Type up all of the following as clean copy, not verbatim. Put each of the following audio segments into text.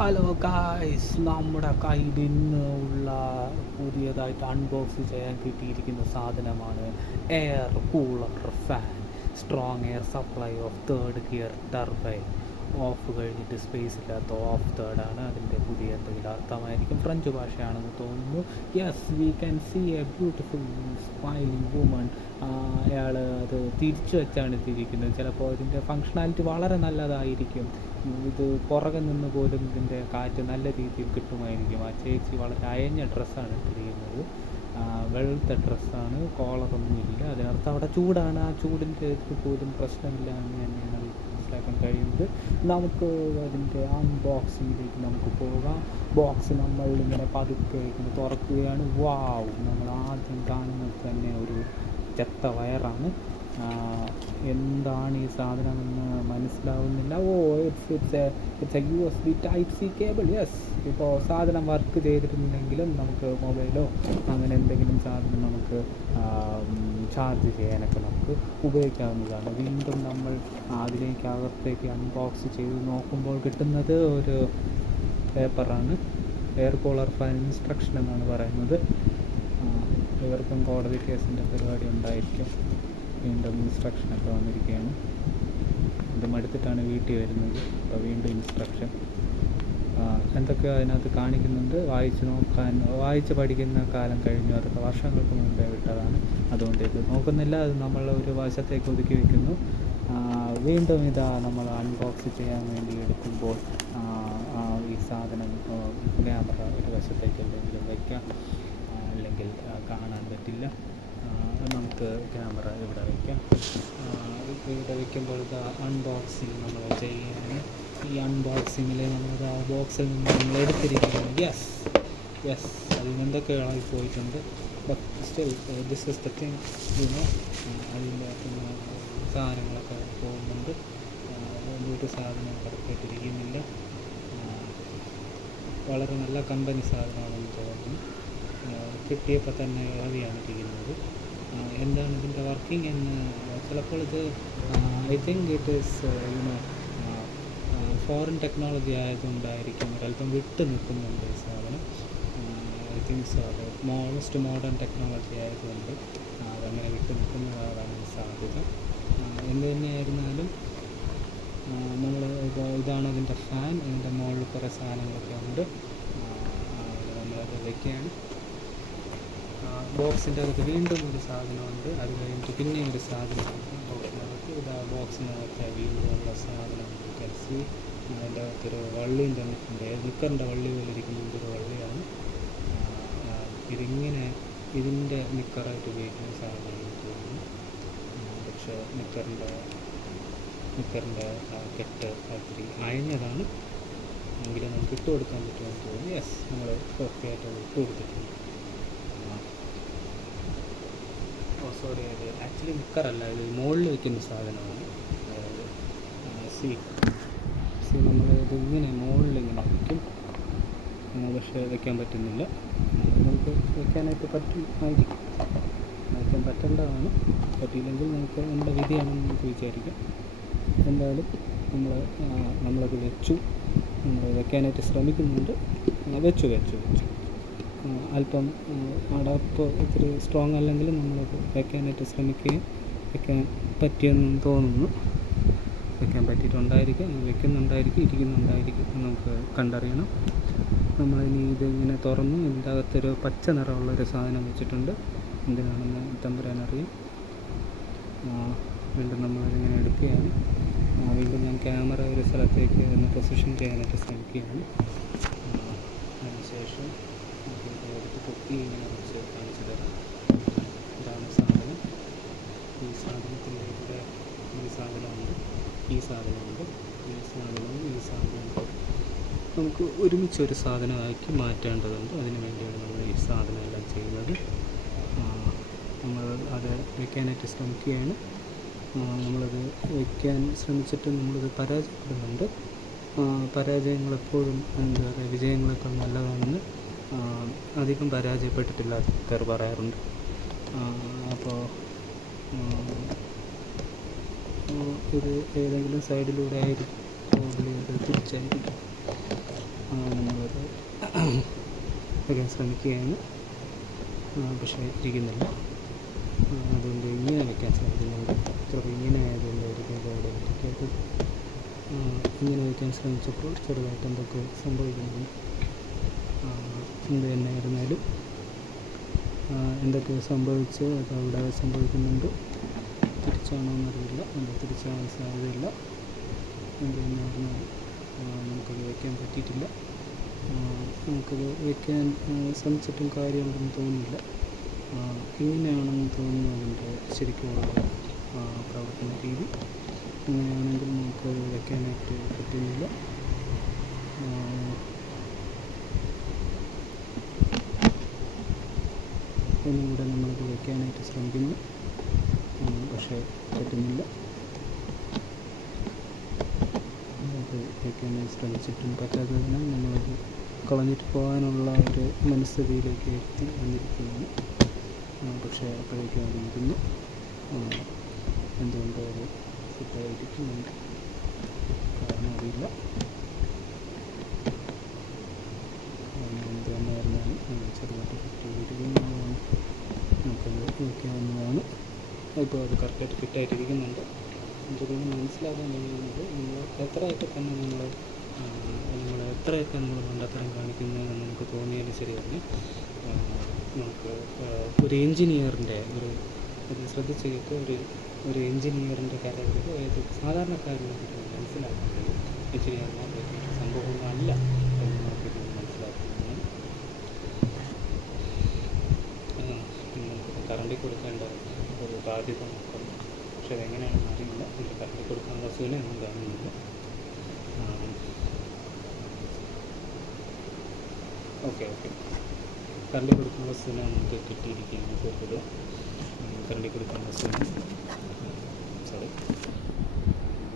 Hello guys, നമ്മുടെ കയ്യിൽ ഇന്ന് ഉള്ള പുതിയതായിട്ട് അൺബോക്സ് ചെയ്യാൻ കിട്ടിയിരിക്കുന്ന സാധനമാണ് air cooler fan. Strong air supply of third gear turbine. Of കഴിഞ്ഞിട്ട് സ്പേസ് ഇല്ലാത്ത ഓഫ് തേർഡാണ്. അതിൻ്റെ പുതിയ എന്തെങ്കിലും അർത്ഥമായിരിക്കും. ഫ്രഞ്ച് ഭാഷയാണെന്ന് തോന്നുന്നു. Yes, we can see a beautiful smiling woman. അയാൾ അത് തിരിച്ചു വെച്ചാണ് ഇട്ടിരിക്കുന്നത്. ചിലപ്പോൾ ഇതിൻ്റെ ഫങ്ഷണാലിറ്റി വളരെ നല്ലതായിരിക്കും. ഇത് പുറകെ നിന്ന് പോലും ഇതിൻ്റെ കാറ്റ് നല്ല രീതിയിൽ കിട്ടുമായിരിക്കും. ആ ചേച്ചി വളരെ അയഞ്ഞ ഡ്രസ്സാണ് ഇട്ടിരിക്കുന്നത്. വെളുത്ത ഡ്രസ്സാണ്, കോളറൊന്നുമില്ല. അതിനർത്ഥം അവിടെ ചൂടാണ്. ആ ചൂടിൻ്റെ പോലും പ്രശ്നമില്ല എന്ന് തന്നെയാണ് മനസ്സിലാക്കാൻ കഴിയുന്നത്. നമുക്ക് അതിൻ്റെ അൺബോക്സിങ്ങിലേക്ക് നമുക്ക് പോകാം. ബോക്സ് നമ്മൾ ഇങ്ങനെ പതുക്കെ ഇങ്ങനെ തുറക്കുകയാണ്. വാവ്, നമ്മൾ ആദ്യം കാണുന്നത് തന്നെ ഒരു ചെത്ത വയറാണ്. എന്താണ് ഈ സാധനമെന്ന് മനസ്സിലാവുന്നില്ല. It's A USB Type C cable. Yes, ഇപ്പോൾ സാധനം വർക്ക് ചെയ്തിട്ടുണ്ടെങ്കിലും നമുക്ക് മൊബൈലോ അങ്ങനെ എന്തെങ്കിലും സാധനം നമുക്ക് ചാർജ് ചെയ്യാനൊക്കെ നമുക്ക് ഉപയോഗിക്കാവുന്നതാണ്. വീണ്ടും നമ്മൾ അതിലേക്ക് അകത്തേക്ക് അൺബോക്സ് ചെയ്ത് നോക്കുമ്പോൾ കിട്ടുന്നത് ഒരു പേപ്പറാണ്. എയർ കൂളർ ഫാൻ ഇൻസ്ട്രക്ഷൻ എന്നാണ് പറയുന്നത്. ഇവർക്കും കോടതി കേസിൻ്റെ പരിപാടി ഉണ്ടായിരിക്കും. വീണ്ടും ഇൻസ്ട്രക്ഷനൊക്കെ വന്നിരിക്കുകയാണ്. ഇത് മടുത്തിട്ടാണ് വീട്ടിൽ വരുന്നത്. അപ്പോൾ വീണ്ടും ഇൻസ്ട്രക്ഷൻ എന്തൊക്കെയോ അതിനകത്ത് കാണിക്കുന്നുണ്ട്. വായിച്ച് പഠിക്കുന്ന കാലം കഴിഞ്ഞു. അതൊക്കെ വർഷങ്ങൾക്ക് മുമ്പേ വിട്ടതാണ്. അതുകൊണ്ട് ഇത് നോക്കുന്നില്ല. അത് നമ്മൾ ഒരു വശത്തേക്ക് ഒതുക്കി വയ്ക്കുന്നു. വീണ്ടും ഇതാ നമ്മൾ അൺബോക്സ് ചെയ്യാൻ വേണ്ടി എടുക്കുമ്പോൾ ഈ സാധനം ക്യാമറ ഒരു വശത്തേക്ക് എന്തെങ്കിലും വയ്ക്കാം, അല്ലെങ്കിൽ കാണാൻ പറ്റില്ല. നമുക്ക് ക്യാമറ ഇവിടെ വയ്ക്കാം. ഇവിടെ വയ്ക്കുമ്പോൾ ഇത് അൺബോക്സിങ് നമ്മൾ ചെയ്യുകയാണ്. ഈ അൺബോക്സിങ്ങിൽ നമ്മൾ ആ ബോക്സിൽ നിന്ന് നമ്മൾ എടുത്തിരിക്കുകയാണ്. യെസ്, അതിൽ എന്തൊക്കെ ഇളകി പോയിട്ടുണ്ട്. But still this is the thing. അതിൻ്റെ അകത്തുനിന്ന് സാധനങ്ങളൊക്കെ പോകുന്നുണ്ട്. ഒരു സാധനം കറക്റ്റായിട്ടിരിക്കുന്നില്ല. വളരെ നല്ല കമ്പനി സാധനമാണെന്ന് തോന്നുന്നു. കിട്ടിയപ്പോൾ തന്നെ ഇളവിയാണ് ഇരിക്കുന്നത്. എന്താണ് ഇതിൻ്റെ വർക്കിംഗ് എന്ന് ചിലപ്പോൾ ഇത് I think it is foreign technology ആയതുകൊണ്ടായിരിക്കും ഒരല്പം വിട്ട് നിൽക്കുന്നുണ്ട് ഈ സാധനം. I think so. അത് മോസ്റ്റ് മോഡേൺ ടെക്നോളജി ആയതുകൊണ്ട് അതങ്ങനെ വിട്ട് നിൽക്കുന്നതാണ് സാധ്യത. എന്ത് തന്നെയായിരുന്നാലും നമ്മൾ ഇതാണ് അതിൻ്റെ ഫാൻ. ഇതിൻ്റെ മുകളിൽ കുറേ സാധനങ്ങളൊക്കെ ഉണ്ട്. നമ്മളത് വയ്ക്കുകയാണ്. ബോക്സിൻ്റെ അകത്ത് വീണ്ടും ഒരു സാധനമുണ്ട്. അത് കഴിഞ്ഞിട്ട് പിന്നെ ഒരു സാധനമുണ്ട് ബോക്സിനകത്ത്. ഇത് ആ ബോക്സിനകത്ത് വീണ്ടുമുള്ള സാധനം കലസി. അതിൻ്റെ അകത്തൊരു വള്ളീൻ്റെ നിക്കറിൻ്റെ വള്ളി പോലെ ഇരിക്കുന്ന ഒരു വള്ളിയാണ്. ഇതിൻ്റെ നിക്കറായിട്ട് ഉപയോഗിക്കുന്ന സാധനമാണെന്ന് തോന്നുന്നു. പക്ഷേ നിക്കറിൻ്റെ കെട്ട് ഒത്തിരി അയഞ്ഞതാണ്. എങ്കിലും നമുക്ക് ഇട്ട് കൊടുക്കാൻ പറ്റുമെന്ന് തോന്നുന്നു. യെസ്, നമ്മൾ പെർഫെക്റ്റ് ആയിട്ട് ഇട്ട് കൊടുത്തിട്ടുണ്ട്. സോറി, അത് ആക്ച്വലി നിക്കറല്ല, ഇത് മുകളിൽ വയ്ക്കുന്ന സാധനമാണ്. അതായത് സി നമ്മൾ ഇത് ഇങ്ങനെ മുകളിൽ ഇങ്ങനെ വയ്ക്കും. പക്ഷേ വയ്ക്കാൻ പറ്റുന്നില്ല. നമുക്ക് വയ്ക്കാനായിട്ട് പറ്റുമായിരിക്കും. വയ്ക്കാൻ പറ്റേണ്ടതാണ്. പറ്റിയില്ലെങ്കിൽ നമുക്ക് നമ്മുടെ വിധിയാണെന്ന് നമുക്ക് വിചാരിക്കാം. എന്തായാലും നമ്മളത് വെച്ചു. നമ്മൾ വയ്ക്കാനായിട്ട് ശ്രമിക്കുന്നുണ്ട്. വെച്ചു അല്പം അടപ്പ് ഇത്തിരി സ്ട്രോങ് അല്ലെങ്കിലും നമ്മളത് വയ്ക്കാനായിട്ട് ശ്രമിക്കുകയും വയ്ക്കാൻ പറ്റിയെന്നും തോന്നുന്നു. വയ്ക്കാൻ പറ്റിയിട്ടുണ്ടായിരിക്കും, വയ്ക്കുന്നുണ്ടായിരിക്കും, ഇരിക്കുന്നുണ്ടായിരിക്കും. നമുക്ക് കണ്ടറിയണം. നമ്മളിനി ഇതിങ്ങനെ തുറന്നു. ഇതിൻ്റെ അകത്തൊരു പച്ച നിറമുള്ളൊരു സാധനം വെച്ചിട്ടുണ്ട്. എന്തിനാണെന്ന് തമ്പുരാനറിയാം. വീണ്ടും നമ്മളതിങ്ങനെ എടുക്കുകയാണ്. വീണ്ടും ഞാൻ ക്യാമറ ഒരു സ്ഥലത്തേക്ക് ഒന്ന് പൊസിഷൻ ചെയ്യാനായിട്ട് ശ്രമിക്കുകയാണ്. അതിനുശേഷം എടുത്ത് പൊക്കി ഇങ്ങനെ വെച്ച് കാണിച്ചു തരാം. ഇതാണ് സാധനം. ഈ സാധനത്തിൻ്റെ ഇവിടെ ഈ സാധനമുണ്ട്. നമുക്ക് ഒരുമിച്ചൊരു സാധനമാക്കി മാറ്റേണ്ടതുണ്ട്. അതിന് വേണ്ടിയാണ് നമ്മൾ ഈ സാധനമെല്ലാം ചെയ്യുന്നത്. നമ്മൾ അത് വയ്ക്കാനായിട്ട് ശ്രമിക്കുകയാണ്. നമ്മളത് വയ്ക്കാൻ ശ്രമിച്ചിട്ട് നമ്മളത് പരാജയപ്പെടുന്നുണ്ട്. പരാജയങ്ങളെപ്പോഴും എന്താ പറയുക, വിജയങ്ങളെക്കാൾ നല്ലതാണെന്ന് അധികം പരാജയപ്പെട്ടിട്ടില്ലാത്തവർ പറയാറുണ്ട്. അപ്പോൾ ഇത് ഏതെങ്കിലും സൈഡിലൂടെ ആയിരിക്കും, തിരിച്ചായിരിക്കും. വയ്ക്കാൻ ശ്രമിക്കുകയാണ്, പക്ഷേ ഇരിക്കുന്നില്ല. അതുകൊണ്ട് ഇങ്ങനെ വയ്ക്കാൻ ശ്രമിക്കുന്നുണ്ട്. ചിലപ്പോൾ ഇങ്ങനെ ആയതുകൊണ്ടായിരിക്കും അവിടെ ഇരിക്കാത്തത്. ഇങ്ങനെ വയ്ക്കാൻ ശ്രമിച്ചപ്പോൾ ചെറുതായിട്ട് എന്തൊക്കെ സംഭവിക്കുന്നു. എന്ത് തന്നെയായിരുന്നാലും എന്തൊക്കെ സംഭവിച്ച് അത് അവിടെ സംഭവിക്കുന്നുണ്ട്. തിരിച്ചാണോ എന്നറിയില്ല, തിരിച്ചാകാൻ സാധ്യതയില്ല. എന്ത് തന്നെയായിരുന്നാലും നമുക്കത് വയ്ക്കാൻ പറ്റിയിട്ടില്ല. നമുക്കത് വയ്ക്കാൻ ശ്രമിച്ചിട്ടും കാര്യമുണ്ടെന്ന് തോന്നുന്നില്ല. ഇങ്ങനെയാണെന്ന് തോന്നുന്നു അതിൻ്റെ ശരിക്കുമുള്ള പ്രവർത്തന രീതി. ഇങ്ങനെയാണെങ്കിൽ നമുക്ക് വയ്ക്കാനായിട്ട് പറ്റുന്നില്ല. ഒന്നുകൂടെ നമ്മളത് വയ്ക്കാനായിട്ട് ശ്രമിക്കുന്നു, പക്ഷേ പറ്റുന്നില്ല. അത് വയ്ക്കാനായി ശ്രമിച്ചിട്ടും പറ്റാത്തതിനാൽ നമ്മളത് കളഞ്ഞിട്ട് പോകാനുള്ള ഒരു മനസ്ഥിതിയിലേക്ക് എത്തി വന്നിരിക്കുകയാണ്. പക്ഷേ അപ്പോഴേക്കും അത് ഇരുന്നു. എന്തുകൊണ്ടോ അത് സെറ്റായിരിക്കുന്നുണ്ട്, കാരണം അറിയില്ല. എന്ത് തന്നെയായിരുന്നാലും ചെറുതായിട്ട് ഫിറ്റായിട്ടിരിക്കുന്നതാണ്, നമുക്കത് വയ്ക്കാവുന്നതാണ്. ഇപ്പോൾ അത് കറക്റ്റായിട്ട് ഫിറ്റായിട്ടിരിക്കുന്നുണ്ട്. എനിക്കത് മനസ്സിലാക്കാൻ കഴിയുന്നത് നമ്മൾ എത്രയൊക്കെ തന്നെ നമ്മൾ എത്രയൊക്കെ നമ്മൾ മണ്ടത്തരം കാണിക്കുന്നതെന്ന് നമുക്ക് തോന്നിയാലും ശരിയാണ്. നമുക്ക് ഒരു എൻജിനീയറിൻ്റെ ഒരു ശ്രദ്ധിച്ച് കേട്ട് ഒരു എൻജിനീയറിൻ്റെ കാര്യത്തിൽ ഏത് സാധാരണക്കാരനെ മനസ്സിലാക്കാൻ കഴിയും. എൻജിനീയറിനെ പറ്റിയിട്ട് സംഭവങ്ങളല്ല എന്ന് നമുക്ക് മനസ്സിലാക്കുന്നതാണ്. നമുക്ക് കറണ്ടിൽ കൊടുക്കേണ്ട ഒരു ബാധ്യത നോക്കുന്നു, പക്ഷെ അതെങ്ങനെയാണെന്ന് അറിയില്ല. ഇതിൽ കറണ്ടിൽ കൊടുക്കാനുള്ള സൂചനയൊന്നും കാണുന്നില്ല. ഓക്കെ കറണ്ടിൽ കൊടുക്കാനുള്ള സൂചന നമുക്ക് കിട്ടിയിരിക്കുകയാണ്. കൂടുതൽ കറണ്ടിൽ കൊടുക്കാനുള്ള സൂചന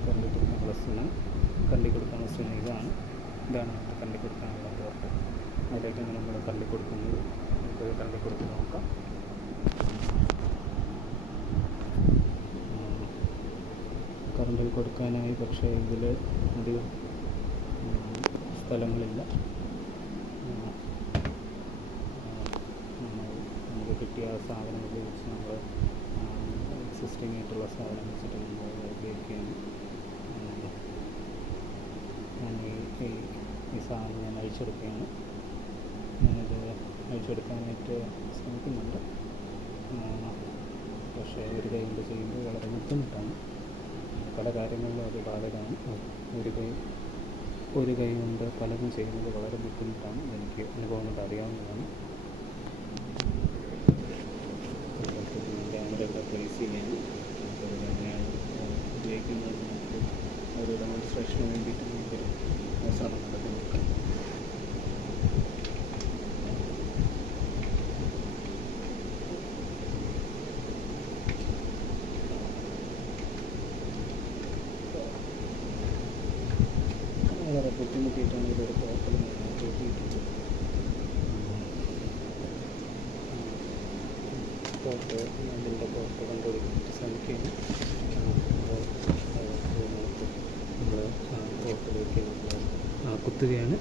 കറണ്ടിൽ കൊടുക്കാനുള്ള സൂചന ഇതാണ് നമുക്ക് കറണ്ടിൽ കൊടുക്കാനുള്ള പോർട്ട്. അതിലേക്കാണ് നമ്മൾ കറണ്ടിൽ കൊടുക്കുന്നത്. നമുക്ക് കറണ്ടിൽ കൊടുത്ത് നോക്കാം. കറണ്ടിൽ കൊടുക്കാനായി പക്ഷേ ഇതിൽ അധികം സ്ഥലങ്ങളില്ല. നമുക്ക് കിട്ടിയ സാധനം ഉപയോഗിച്ച് നമ്മൾ എക്സിസ്റ്റിംഗ് ആയിട്ടുള്ള സാധനം വെച്ചിട്ട് നമ്മൾ ഉപയോഗിക്കുകയാണ്. ഞാൻ ഈ സാധനം ഞാൻ അഴിച്ചെടുക്കുകയാണ്. ഞാനിത് അഴിച്ചെടുക്കാനായിട്ട് ശ്രമിക്കുന്നുണ്ട്, പക്ഷേ ഒരു കൈ കൊണ്ട് ചെയ്യുമ്പോൾ വളരെ ബുദ്ധിമുട്ടാണ്. പല കാര്യങ്ങളിലും അത് ബാധകമാണ്. ഒരു കൈ കൊണ്ട് പലതും ചെയ്യുന്നത് വളരെ ബുദ്ധിമുട്ടാണ്. എനിക്ക് അനുഭവം കൊണ്ട് അറിയാവുന്നതാണ്. ക്യാമറയൊക്കെ പ്ലേസ് ചെയ്യാനും നമുക്കത് എങ്ങനെയാണ് ഉപയോഗിക്കുന്നത് നമുക്ക് ഒരു ഡെമോൺസ്ട്രേഷന് വേണ്ടിയിട്ട് നമുക്കൊരു ശ്രമം നടത്തി നോക്കാം. വളരെ ബുദ്ധിമുട്ടിയിട്ടാണ് ഇതൊരു പോർട്ടൽ നോക്കിയിട്ടുണ്ട്. അതിൻ്റെ പോർട്ട് കണ്ടുപിടിക്കാൻ ശ്രമിക്കുകയാണ്. നമ്മൾ പോർട്ടിലേക്ക് നമ്മൾ കുത്തുകയാണ്.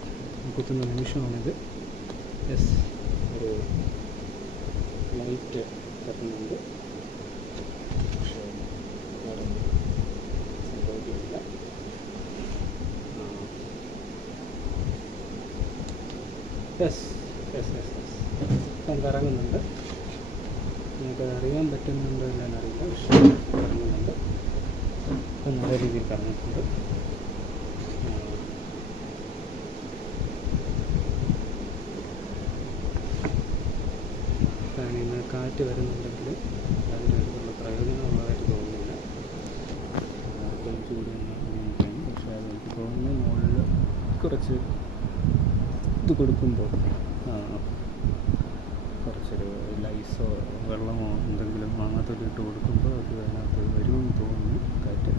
കുത്തുന്ന നിമിഷമാണിത്. ഒരു ലൈറ്റ് കത്തുന്നുണ്ട്, പക്ഷേ വേറെ സംഭവിക്കുന്നില്ല. കറങ്ങുന്നുണ്ട്. നമുക്കത് അറിയാൻ പറ്റുന്നുണ്ടോ എന്നറിയില്ല, പക്ഷേ കറങ്ങുന്നുണ്ട്. നല്ല രീതിയിൽ കറങ്ങിയിട്ടുണ്ട്. ഫാനിൽ നിന്ന് കാറ്റ് വരുന്നുണ്ടെങ്കിൽ അതിനടുത്തുള്ള പ്രയോജനമുള്ളതായിട്ട് തോന്നുന്നില്ല. ചൂട് അങ്ങനെയൊക്കെയാണ്, പക്ഷേ അതെനിക്ക് തോന്നുന്നത് മുകളിൽ കുറച്ച് ഇത് കൊടുക്കുമ്പോൾ കുറച്ചൊരു ലൈസോ വെള്ളമോ എന്തെങ്കിലും അങ്ങനത്തൊക്കെ ഇട്ട് കൊടുക്കുമ്പോൾ അത് അതിനകത്ത് വരുമെന്ന് തോന്നുന്നു കാറ്റ്.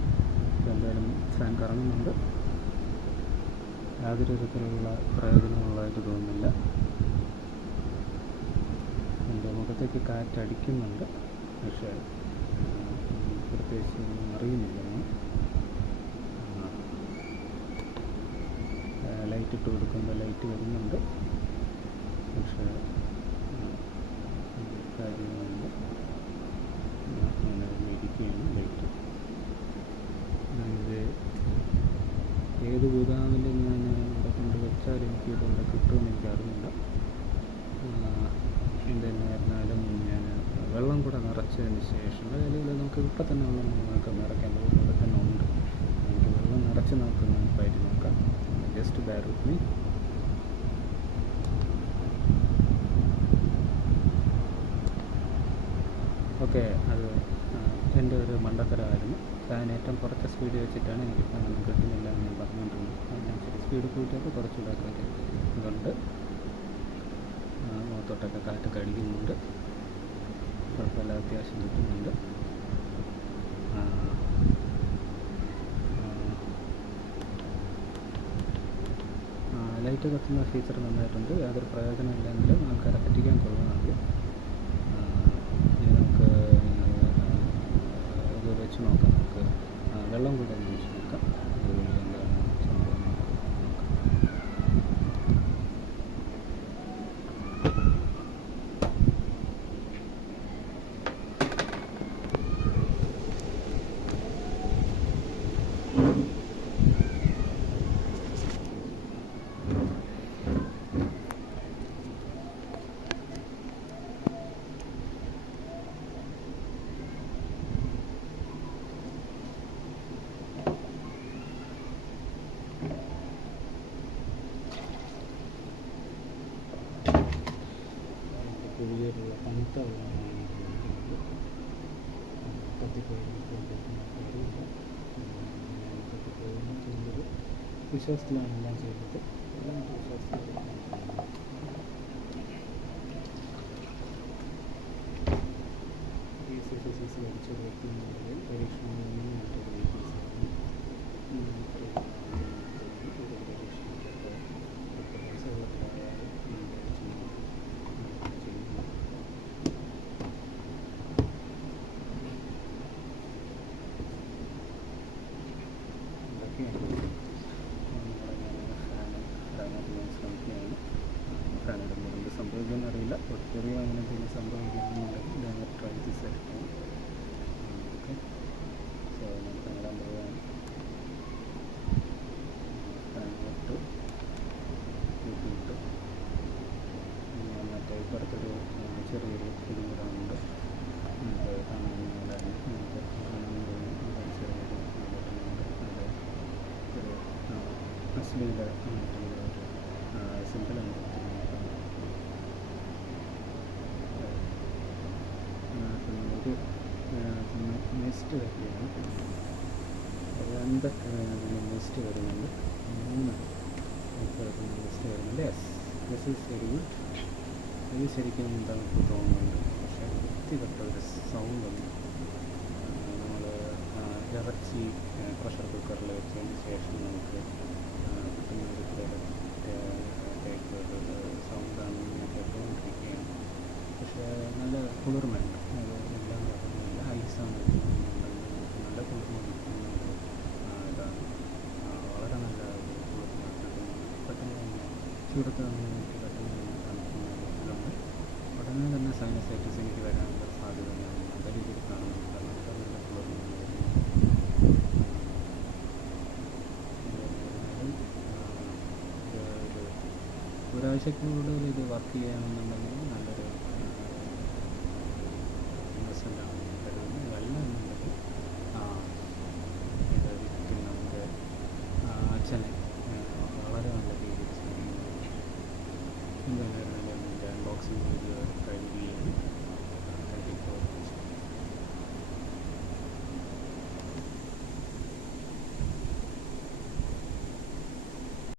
എന്തായാലും ഫാൻ കറങ്ങുന്നുണ്ട്. യാതൊരു വിധത്തിലുള്ള പ്രയോജനമുള്ളതായിട്ട് തോന്നുന്നില്ല. എൻ്റെ മുഖത്തേക്ക് കാറ്റടിക്കുന്നുണ്ട്, പക്ഷേ പ്രത്യേകിച്ച് ഒന്നും അറിയുന്നില്ല. ലൈറ്റ് ഇട്ട് കൊടുക്കുമ്പോൾ ലൈറ്റ് വരുന്നുണ്ട്. പക്ഷേ കാര്യങ്ങളുണ്ട്. അങ്ങനെ ഇരിക്കുകയാണ് ലൈറ്റ്. ഇത് ഏത് ഗോദാമിൽ ഞാൻ ഇവിടെ കൊണ്ട് വെച്ചാൽ എനിക്ക് ഇവിടെ കിട്ടുമെന്ന് എനിക്ക് അറിയില്ല. എന്തെന്നായിരുന്നാലും ഞാൻ വെള്ളം കൂടെ നിറച്ചതിന് ശേഷം, അല്ലെങ്കിൽ നമുക്ക് ഇപ്പം തന്നെ വെള്ളം നമുക്ക് നിറയ്ക്കാൻ പറ്റും, ഇവിടെ തന്നെ ഉണ്ട്. നമുക്ക് വെള്ളം നിറച്ച് നോക്കുന്ന കാര്യം നോക്കാം. Just bear with me. Okay, അത് എൻ്റെ ഒരു മണ്ടത്തരമായിരുന്നു. ഫാൻ ഏറ്റവും കുറച്ച് സ്പീഡ് വെച്ചിട്ടാണ് എനിക്ക് ഫാനൊന്നും കിട്ടുന്നില്ല എന്ന് ഞാൻ പറഞ്ഞുകൊണ്ടിരുന്നത്. അതിനനുസരിച്ച് സ്പീഡ് കൂട്ടിയപ്പോൾ കുറച്ചുകൂടെ ഒക്കെ ഇതുണ്ട്. മുഖത്തോട്ടൊക്കെ കാറ്റൊക്കെ അടിക്കുന്നുണ്ട്, കുഴപ്പമില്ല, അത്യാവശ്യം കിട്ടുന്നുണ്ട്. ലൈറ്റ് കത്തുന്ന ഫീച്ചർ നന്നായിട്ടുണ്ട്. യാതൊരു പ്രയോജനമില്ലെങ്കിലും ആൾക്കാരെ പറ്റിക്കാൻ കൊള്ളുന്നത്. ഇനി നമുക്ക് ഇത് വെച്ച് നോക്കാം. നമുക്ക് വെള്ളം കൂടെ ഒന്ന് വെച്ച് നോക്കാം. എന്താണ് സംഭവം നോക്കാം. കുഴിയിലുള്ള തണുത്ത വെള്ളമാണ് കത്തിപ്പോയി വിശ്വാസത്തിലാണ് എല്ലാം ചെയ്തത്. വലിച്ചൊരു വ്യക്തി എന്നുള്ളതിൽ പരീക്ഷണങ്ങളിൽ മറ്റൊരു വ്യത്യാസമാണ്. ഫാനിടുമ്പോൾ എന്ത് സംഭവിക്കുമെന്ന് അറിയില്ല. ചെറിയ അങ്ങനെ എന്തെങ്കിലും സംഭവിക്കുന്നുണ്ടെങ്കിൽ ഞാൻ ട്രൈ ദിസ് ആയിരിക്കും. ഓക്കെ, സോ ഞാൻ ഫാനിടാൻ പോവുകയാണ്. ഫാൻ ഇട്ടു, കൂട്ടിയിട്ടു. ഞാൻ മറ്റേ ഇപ്പുറത്തൊരു ചെറിയൊരു ഇതും കൂടെ ഉണ്ട്. നമുക്ക് കാണാൻ ചെറിയൊരു ബട്ടണുണ്ട്. അതിൻ്റെ ഒരു അശ്ലീല സിമ്പിളാണ് കൊടുത്തിരിക്കുന്നത്. നെക്സ്റ്റ് വരികയാണ്. എന്തൊക്കെ നെക്സ്റ്റ് വരുന്നുണ്ട്, 3 നെക്സ്റ്റ് വരുന്നുണ്ട്. Yes, this is very good. ഇത് ശരിക്കും നമുക്ക് തോന്നുന്നുണ്ട്. പക്ഷേ വൃത്തികെട്ട ഒരു സൗണ്ടൊന്നും. നമ്മൾ ഇറച്ചി പ്രഷർ കുക്കറിൽ വെച്ചതിന് ശേഷം നമുക്ക് കിട്ടുന്ന ഒരു സൗണ്ടാണ് ഞാൻ കേട്ടുകൊണ്ടിരിക്കുകയാണ്. പക്ഷേ നല്ല കുളിർമയുണ്ട്. അത് എല്ലാം നല്ല ഐസാണ്. നല്ല കുളിർമ കിട്ടുന്ന ഇതാണ്. വളരെ നല്ല കുളിർമ കിട്ടുന്നു. പെട്ടെന്ന് തന്നെ ചൂടത്ത് നമുക്ക് പെട്ടെന്ന് തന്നെ തണുക്കുന്ന ഇതുണ്ട്. ഉടനെ തന്നെ സൈനസൈറ്റിസ് എനിക്ക് വരാനുള്ള സാധ്യത ഞാൻ നല്ല രീതിയിൽ കാണുന്നുണ്ട്. കാരണം അത്ര നല്ല കുളിർമയാണ് ഒരാഴ്ചക്ക് കൂടുതൽ ഇത് വർക്ക് ചെയ്യാമെന്നുണ്ടെങ്കിൽ നല്ലൊരു